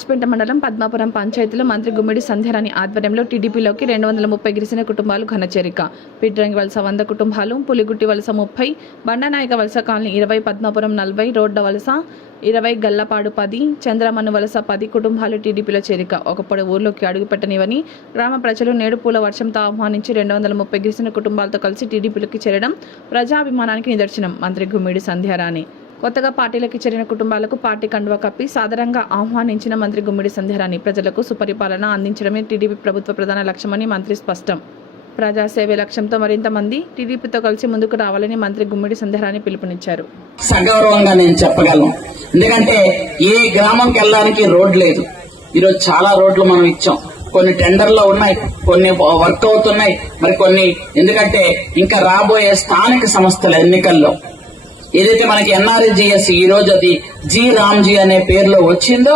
రాజ్పేట మండలం పద్మాపురం పంచాయతీలో మంత్రి గుమ్మిడి సంధ్యారాణి ఆధ్వర్యంలో టీడీపీలోకి 230 గిరిజన కుటుంబాలు ఘనచేరిక. పిట్రంగి వలస 100 కుటుంబాలు, పులిగుట్టి వలస 30, బండనాయక వలస కాలనీ 20, పద్మాపురం 40, రోడ్డ వలస 20, గల్లపాడు 10, చంద్రమన్ను వలస 10 కుటుంబాలు టీడీపీలో చేరిక. ఒకప్పుడు ఊర్లోకి అడుగుపెట్టనివని గ్రామ ప్రజలు నేడు పూల వర్షంతో ఆహ్వానించి 230 గిరిజన కుటుంబాలతో కలిసి టీడీపీలోకి చేరడం ప్రజాభిమానానికి నిదర్శనం. మంత్రి గుమ్మిడి సంధ్యారాణి కొత్తగా పార్టీలోకి చేరిన కుటుంబాలకు పార్టీ కండువా కప్పి సాదరంగా ఆహ్వానించిన మంత్రి గుమ్మిడి సంధ్యారాణి ప్రజలకు సుపరిపాలన అందించడమే టీడీపీ ప్రభుత్వ ప్రధాన లక్ష్యమని మంత్రి స్పష్టం. ప్రజాసేవే లక్ష్యంతో మరింత మంది టీడీపీతో కలిసి ముందుకు రావాలని మంత్రి గుమ్మిడి సంధ్యారాణి పిలుపునిచ్చారు. సగౌరవంగా నేను చెప్పగలను, ఎందుకంటే ఏ గ్రామంకి వెళ్ళడానికి రోడ్ లేదు. ఈరోజు చాలా రోడ్లు మనం ఇచ్చాం, కొన్ని టెండర్లో ఉన్నాయి, కొన్ని వర్క్ అవుతున్నాయి, మరి కొన్ని ఎందుకంటే ఇంకా రాబోయే స్థానిక సంస్థల ఎన్నికల్లో ఏదైతే మనకి ఎన్ఆర్జిఎస్ ఈ రోజు అది జి రామ్జీ అనే పేరులో వచ్చిందో,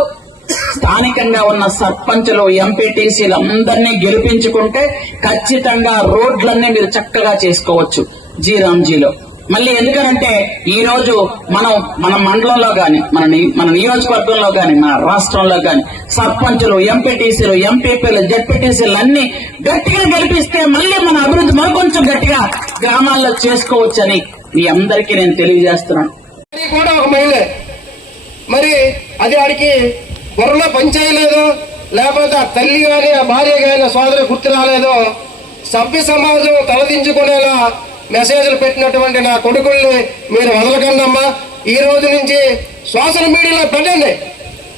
స్థానికంగా ఉన్న సర్పంచులు, ఎంపీటీసీలు అందరినీ గెలిపించుకుంటే ఖచ్చితంగా రోడ్లన్నీ మీరు చక్కగా చేసుకోవచ్చు జి రామ్జీలో. మళ్ళీ ఎందుకనంటే ఈ రోజు మన మండలంలో గాని, మన నియోజకవర్గంలో గాని, మన రాష్ట్రంలో గాని సర్పంచులు, ఎంపీటీసీలు, ఎంపీపీలు, జెడ్పీటీసీలు అన్ని గట్టిగా గెలిపిస్తే మళ్ళీ మన అభివృద్ధి మరికొంచెం గట్టిగా గ్రామాల్లో చేసుకోవచ్చని మీ అందరికీ నేను తెలియజేస్తున్నాను. కూడా ఒక మహిళ, మరి అది ఆడికి బుర్రలో పనిచేయలేదో, లేకపోతే ఆ తల్లి గాని ఆ భార్య గాని సోదరు గుర్తు రాలేదో, సభ్య సమాజం తలదించుకునేలా మెసేజ్లు పెట్టినటువంటి నా కొడుకుల్ని మీరు వదలకండమ్మా. ఈ రోజు నుంచి సోషల్ మీడియాలో పెట్టండి,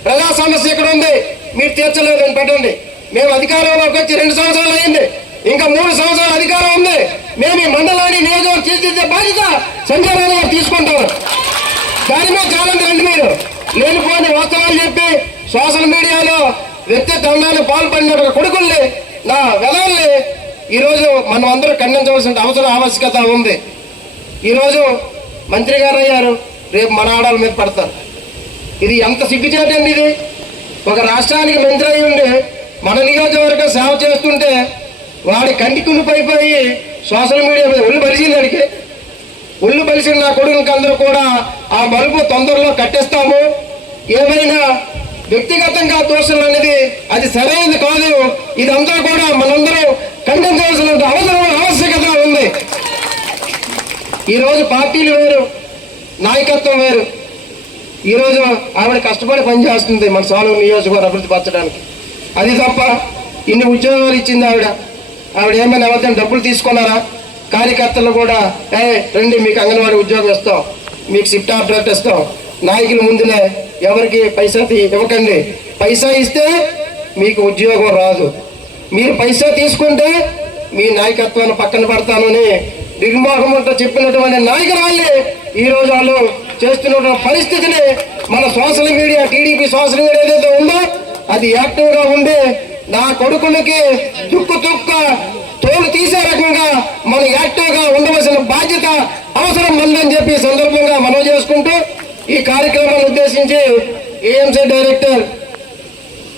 ప్రజా సమస్య ఇక్కడ ఉంది మీరు తీర్చలేదని పెట్టండి. మేము అధికారంలోకి వచ్చి 2 సంవత్సరాలు అయింది, ఇంకా 3 సంవత్సరాలు అధికారం ఉంది. మేము ఈ మండలాన్ని నియోజకవర్గం తీర్చిదిద్దే బాధ్యత సంధ్యారాణి గారు తీసుకుంటాం. దాని మీద ఛాలెంజ్ రండి. మీరు లేనిపోని వాస్తవాలు చెప్పి సోషల్ మీడియాలో వ్యక్తి దండాలు పాల్పడిన కొడుకుల్ని, నా వెదల్ని ఈరోజు మనం అందరూ ఖండించవలసిన ఆవశ్యకత ఉంది. ఈరోజు మంత్రి గారు అయ్యారు, రేపు మన ఆడాల మీద పడతారు. ఇది ఎంత సిగ్గుచేటండి. ఇది ఒక రాష్ట్రానికి మంత్రి అయి ఉండి మన నియోజకవర్గం సేవ చేస్తుంటే వాడి కంటి కుళ్ళిపోయి సోషల్ మీడియా మీద ఒళ్ళు బలిసింది. అడిగి ఒళ్ళు బలిసిన నా కొడుకులకి అందరూ కూడా ఆ మలుపు తొందరలో కట్టేస్తాము. ఏమైనా వ్యక్తిగతంగా దోషులు అనేది అది సరైనది కాదు. ఇదంతా కూడా మనందరూ ఖండించవలసిన ఆవశ్యకత ఉంది. ఈరోజు పార్టీలు వేరు, నాయకత్వం వేరు. ఈరోజు ఆవిడ కష్టపడి పనిచేస్తుంది మన సాలూరు నియోజకవర్గం అభివృద్ధి పరచడానికి. అది తప్ప ఇన్ని ఉద్యోగాలు ఇచ్చింది ఆవిడ. ఏమైనా ఎవరికైనా డబ్బులు తీసుకున్నారా? కార్యకర్తలు కూడా రండి మీకు అంగన్వాడీ ఉద్యోగం ఇస్తాం, మీకు షిఫ్ట్ ఆర్డర్ ఇస్తాం. నాయకుల ముందులే ఎవరికి పైసా ఇవ్వకండి. పైసా ఇస్తే మీకు ఉద్యోగం రాదు. మీరు పైసా తీసుకుంటే మీ నాయకత్వాన్ని పక్కన పడతానని దిగ్మోహంతో చెప్పినటువంటి నాయకురాల్ని ఈ రోజు వాళ్ళు చేస్తున్న పరిస్థితిని మన social media, TDP social media ఏదైతే ఉందో అది యాక్టివ్ గా ఉండి నా కొడుకులకి తుక్క